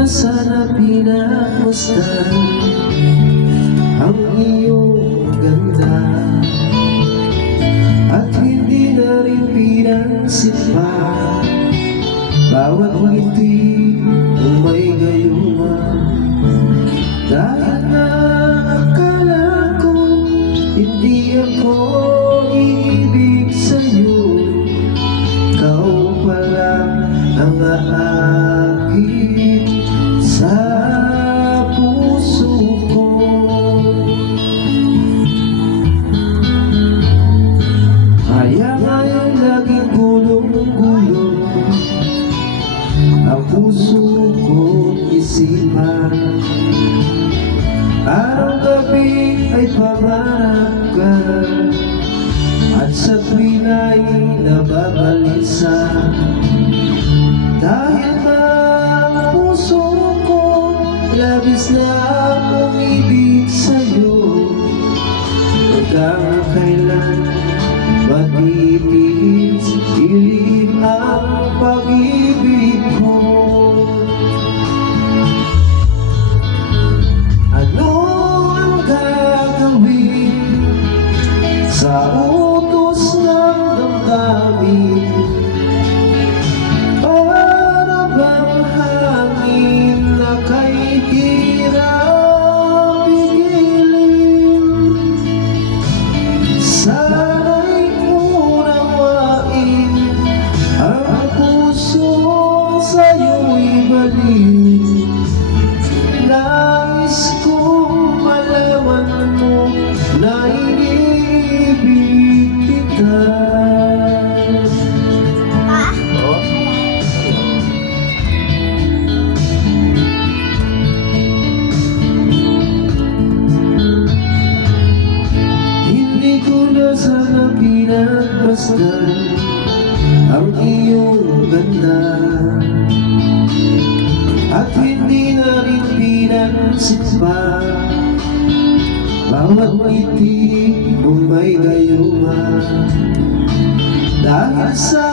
na sana pinagmasdan ang iyong ganda, at hindi na rin pinansin pa bawat ngiti kung may gayuma. Dahil na akala ko hindi ako iibig sa'yo, ikaw pala ang aakit sa puso ko. Kaya ngayon laging gulong-gulong ang puso ko't isipan. Araw-gabi ay pangarap ka, at sa tuwin ay nababalisa. Dahil ba ang puso ko labis na umibig sa'yo, hanggang kailan matitiis ilim ang pag-ibig ko. Ano ang gagawin sa utos ng damdamin? Para bang hangin na kay hirap pigilin? Sana'y unawain ang puso sa'yo'y balik. Nais kong malaman mo na iniibig kita. Hindi ko na sana pinagmasdan ang iyong ganda, at hindi na rin pinansin pa bawat ngiti kung may gayuma. Dahil sa